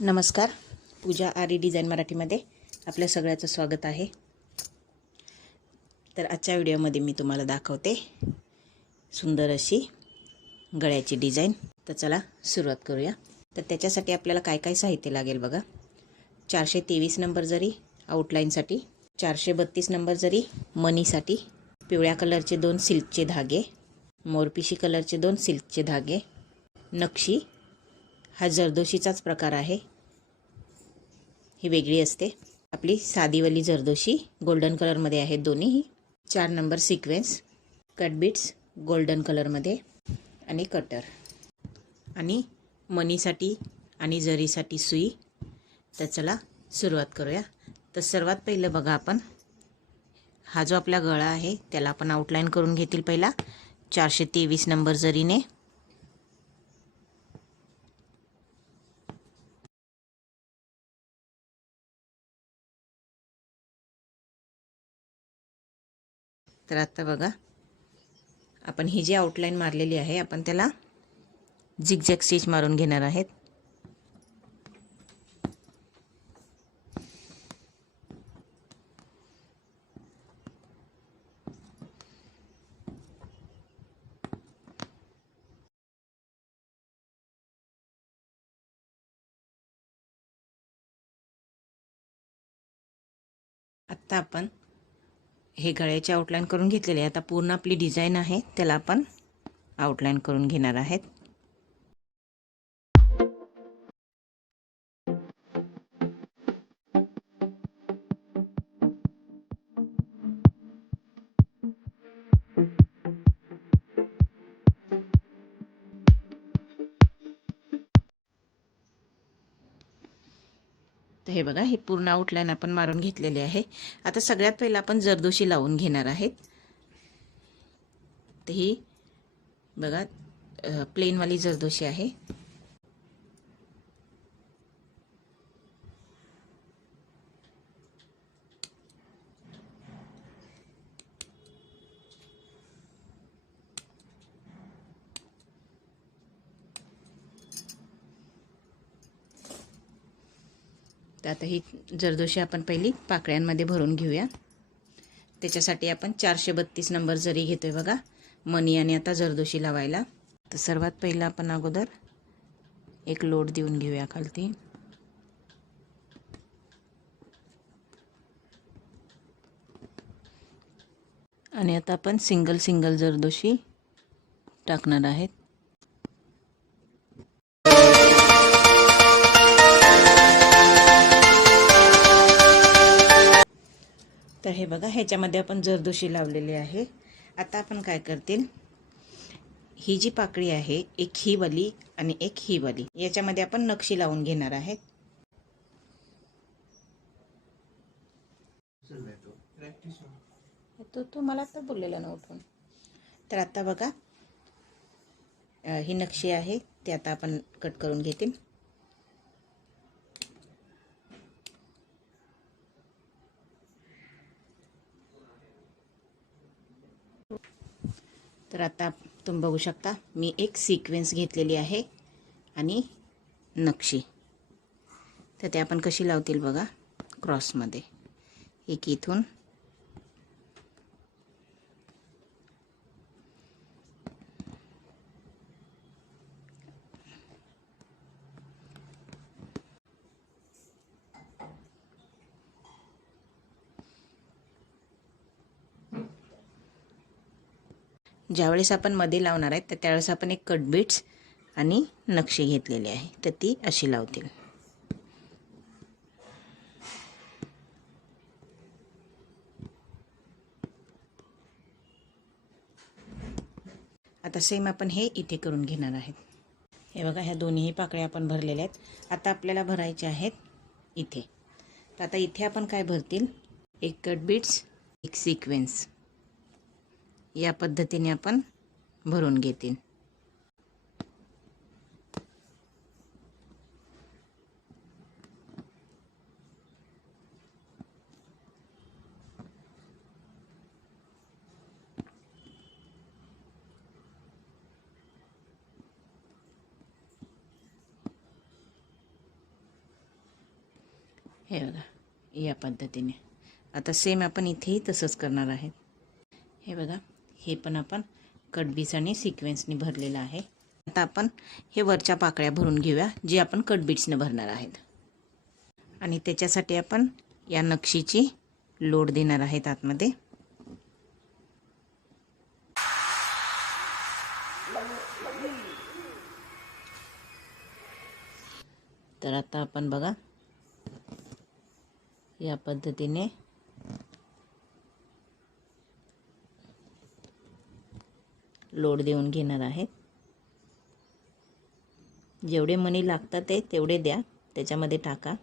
नमस्कार. पूजा आरी डिझाईन मराठीमध्ये आपल्या सगळ्याचं स्वागत आहे. तर आजच्या व्हिडिओमध्ये मी तुम्हाला दाखवते सुंदर अशी गळ्याची डिझाईन. तर चला सुरुवात करूया. तर त्याच्यासाठी आपल्याला काय काय साहित्य लागेल बघा. चारशे तेवीस नंबर जरी आउटलाईनसाठी चारशे बत्तीस नंबर जरी मनीसाठी पिवळ्या कलरचे दोन सिल्कचे धागे मोरपिशी कलरचे दोन सिल्कचे धागे नक्षी हा जरदोशीचाच प्रकार आहे. ही वेगळी असते. आपली साधीवाली जरदोशी गोल्डन कलरमध्ये आहेत दोन्हीही. चार नंबर सिक्वेन्स कटबीट्स गोल्डन कलरमध्ये आणि कटर आणि मनीसाठी आणि जरीसाठी सुई. तर चला सुरुवात करूया. तर सर्वात पहिलं बघा आपण. हा जो आपला गळा आहे त्याला आपण आउटलाईन करून घेतील पहिला. चारशे तेवीस नंबर जरीने. तर आत्ता बघा. आपण ही जी आउटलाईन मारलेली आहे आपण त्याला झिगझॅग स्टिच मारून घेणार आहेत. आत्ता आपण हे गळ्याचे आउटलाईन करून घेतलेले आहे आता पूर्ण आपली डिझाईन आहे. त्याला आपण आउटलाईन करून घेणार आहेत. तर हे बघा हे पूर्ण आउटलाईन आपण मारून घेतलेले आहे. आता सगळ्यात पहिलं आपण जरदोशी लावून घेणार आहेत. तर ही बघा प्लेनवाली जरदोशी आहे. तर आता ही जरदोशी आपण पहिली पाकळ्यांमध्ये भरून घेऊया. त्याच्यासाठी आपण चारशे बत्तीस नंबर जरी घेतो आहे बघा मनी आणि आता जरदोशी लावायला. तर सर्वात पहिलं आपण अगोदर एक लोड देऊन घेऊया खालती. आणि आता आपण सिंगल सिंगल जरदोशी टाकणार आहेत. हे बघा ह्याच्यामध्ये आपण जरदोशी लावलेली आहे आता आपण काय करतील? ही जी पाकळी आहे एक ही वाली आणि एक ही वाली याच्यामध्ये आपण नक्षी लावून घेणार आहेत. तो तो मला तर बोललेला ना उठून तर आता बघा ही नक्षी आहे ती आता आपण कट करून घेतील. तर आता तुम्ही बघू शकता मी एक सिक्वेन्स घेतलेली आहे आणि नक्षी. तर ते आपण कशी लावतील बघा क्रॉसमध्ये एक इथून ज्यावेळेस आपण मध्ये लावणार आहेत तर त्यावेळेस आपण एक कट बीट्स आणि नक्षी घेतलेली आहे. तर ती अशी लावतील. आता सेम आपण हे इथे करून घेणार आहेत. हे बघा ह्या दोन्ही पाकळ्या आपण भरलेल्या आहेत. आता आपल्याला भरायच्या आहेत इथे. तर आता इथे आपण काय भरतील? एक कट बीट्स एक सिक्वेन्स या पद्धतीने आपण भरून घेतील. हे बघा या पद्धतीने. आता सेम आपण इथेही तसंच करणार आहेत. हे बघा हे पण आपण कटबीस आणि सिक्वेन्सनी भरलेलं आहे. आता आपण हे वरच्या पाकळ्या भरून घेऊया जे आपण कटबीट्सने भरणार आहेत. आणि त्याच्यासाठी आपण या नक्षीची लोड देणार आहेत आतमध्ये. तर आता आपण बघा या पद्धतीने लोड देऊन घेणार आहेत जेवढे मनी लागतात ते तेवढे द्या. त्याच्यामध्ये टाका.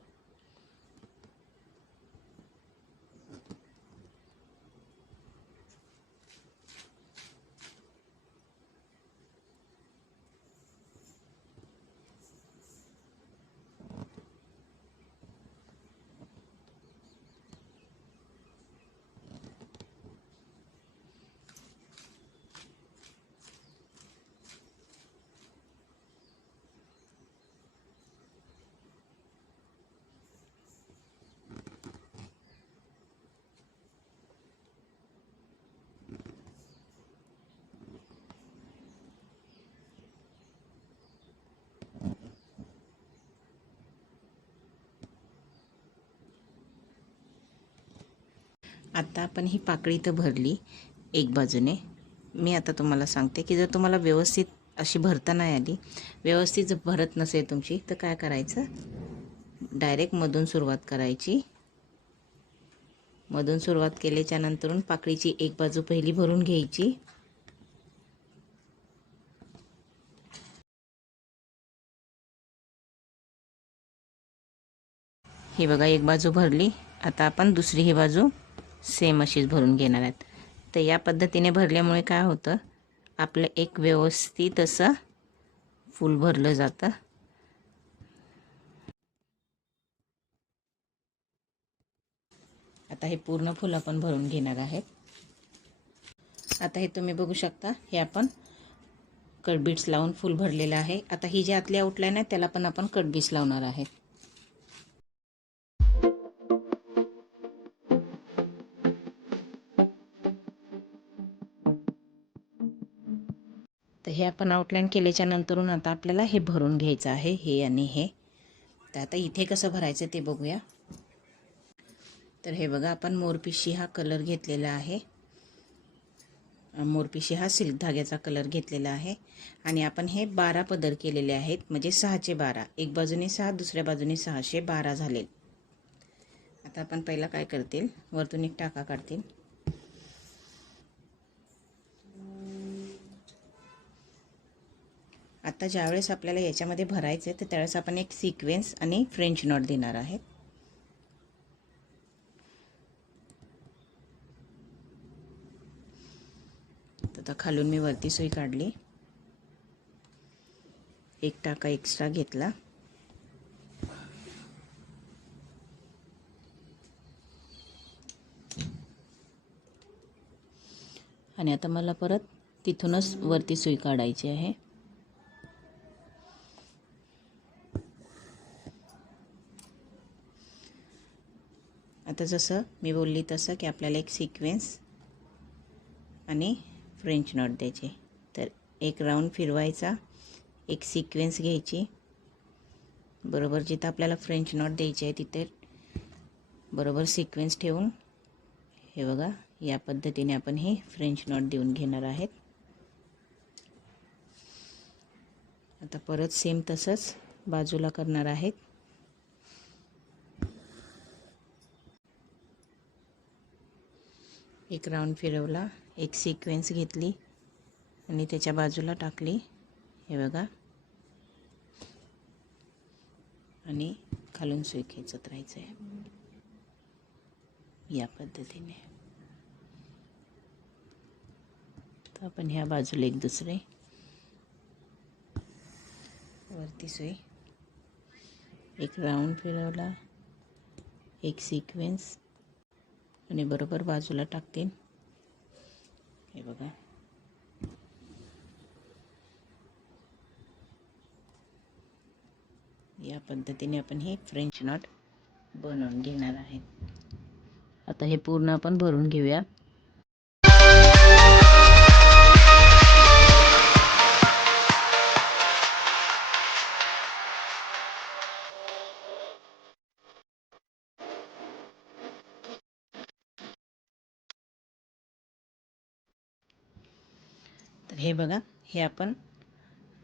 आता आपण ही पाकळी तर भरली एक बाजूने. मी आता तुम्हाला सांगते की जर तुम्हाला व्यवस्थित अशी भरता नाही आली व्यवस्थित जर भरत नसेल तुमची तर काय करायचं? डायरेक्ट मधून सुरुवात करायची. मधून सुरुवात केल्याच्या नंतरून पाकळीची एक बाजू पहिली भरून घ्यायची. ही बघा एक बाजू भरली. आता आपण दुसरी ही बाजू सेम अशीच भरून घेणार आहेत. तर या पद्धतीने भरल्यामुळे काय होतं? आपलं एक व्यवस्थित असं फूल भरलं जातं. आता हे पूर्ण फूल आपण भरून घेणार आहेत. आता हे तुम्ही बघू शकता हे आपण कटबीट्स लावून फूल भरलेलं आहे. आता ही जी आतली आउटलाईन आहे त्याला पण आपण कटबीट्स लावणार आहे. हे आपण आउटलाईन केल्याच्या नंतरून आता आपल्याला हे भरून घ्यायचं आहे हे आणि हे. तर आता इथे कसं भरायचं ते बघूया. तर हे बघा आपण मोरपिशी हा कलर घेतलेला आहे. मोरपिशी हा सिल्क धाग्याचा कलर घेतलेला आहे. आणि आपण हे बारा पदर केलेले आहेत म्हणजे सहाचे बारा. एक बाजूने सहा दुसऱ्या बाजूने सहाशे बारा झाले आता आपण पहिला काय करतील? वरतून एक टाका काढतील. आता ज्यावेळेस आपल्याला याच्यामध्ये भरायचं आहे तर त्यावेळेस आपण एक सिक्वेन्स आणि फ्रेंच नॉट देणार आहेत. आता खालून मी वरती सुई काढली. एक टाका एक्स्ट्रा घेतला. आणि आता मला परत तिथूनच वरती सुई काढायची आहे. आता जसं मी बोलली तसं की आपल्याला एक सिक्वेन्स आणि फ्रेंच नॉट द्यायचे. तर एक राऊंड फिरवायचा एक सिक्वेन्स घ्यायची. बरोबर जिथं आपल्याला फ्रेंच नॉट द्यायची आहे तिथे बरोबर सिक्वेन्स ठेवून हे बघा या पद्धतीने आपण हे फ्रेंच नॉट देऊन घेणार आहेत. आता परत सेम तसंच बाजूला करणार आहेत. एक राऊंड फिरवला एक सिक्वेन्स घेतली आणि त्याच्या बाजूला टाकली. हे बघा. आणि खालून सुई खेचत राहायचं आहे या पद्धतीने. तर आपण ह्या बाजूला एक दुसरे. वरती सुई. एक राऊंड फिरवला. एक सिक्वेन्स आणि बरोबर बाजूला टाकतील हे बघा. या पद्धतीने आपण हे फ्रेंच नॉट बनवून घेणार आहेत आता हे पूर्ण आपण भरून घेऊया. हे बघा हे आपण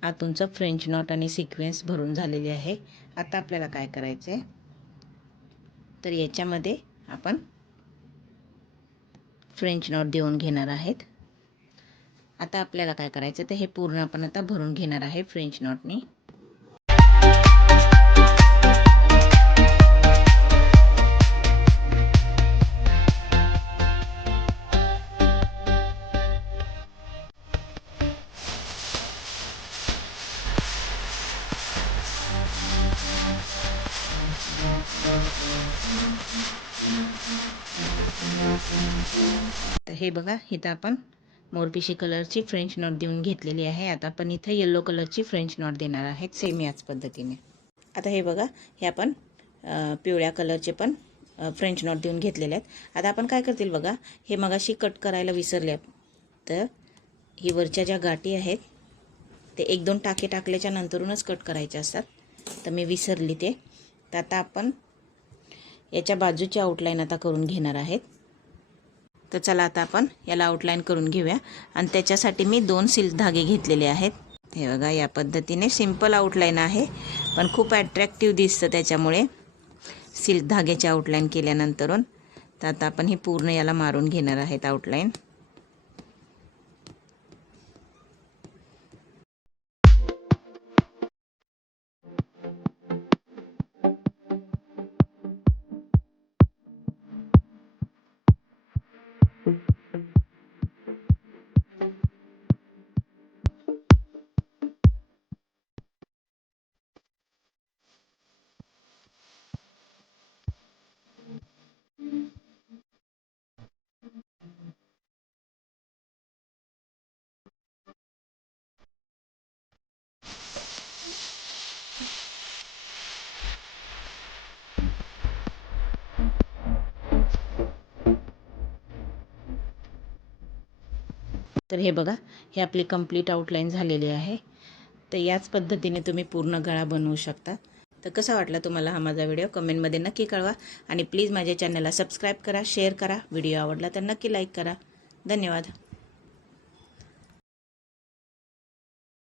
आतूनचा फ्रेंच नॉट आणि सिक्वेन्स भरून झालेली आहे. आता आपल्याला काय करायचं आहे तर याच्यामध्ये आपण फ्रेंच नॉट देऊन घेणार आहेत. आता आपल्याला काय करायचं तर हे पूर्ण आपण आता भरून घेणार आहे फ्रेंच नॉटनी तर हे बघा इथं आपण मोरपिशी कलरची फ्रेंच नॉट देऊन घेतलेली आहे. आता आपण इथं येलो कलरची फ्रेंच नॉट देणार आहेत सेम याच पद्धतीने. आता हे बघा हे आपण पिवळ्या कलरचे पण फ्रेंच नॉट देऊन घेतलेले आहेत. आता आपण काय करतील बघा हे मगाशी कट करायला विसरले तर ही वरच्या ज्या गाठी आहेत ते एक दोन टाके टाकल्याच्या नंतरूनच कट करायचे असतात. तर मी विसरली ते. तर आता आपण याच्या बाजूची आउटलाईन आता करून घेणार आहेत. तर चला आता आपण याला आउटलाईन करून घेऊया. आणि त्याच्यासाठी मी दोन सिल्क धागे घेतलेले आहेत. हे बघा या पद्धतीने सिंपल आउटलाईन आहे. पण खूप ॲट्रॅक्टिव्ह दिसतं त्याच्यामुळे सिल्क धाग्याची आउटलाईन केल्यानंतरून. तर आता आपण हे पूर्ण याला मारून घेणार आहेत आउटलाईन तर हे बघा हे आपली कंप्लीट आउटलाईन झालेली आहे. तर याच पद्धतीने तुम्ही पूर्ण गळा बनवू शकता. तर कसा वाटला तुम्हाला हा माझा व्हिडिओ कमेंटमध्ये नक्की कळवा. आणि प्लीज माझ्या चॅनलला सबस्क्राईब करा शेअर करा. व्हिडिओ आवडला तर नक्की लाईक करा. धन्यवाद.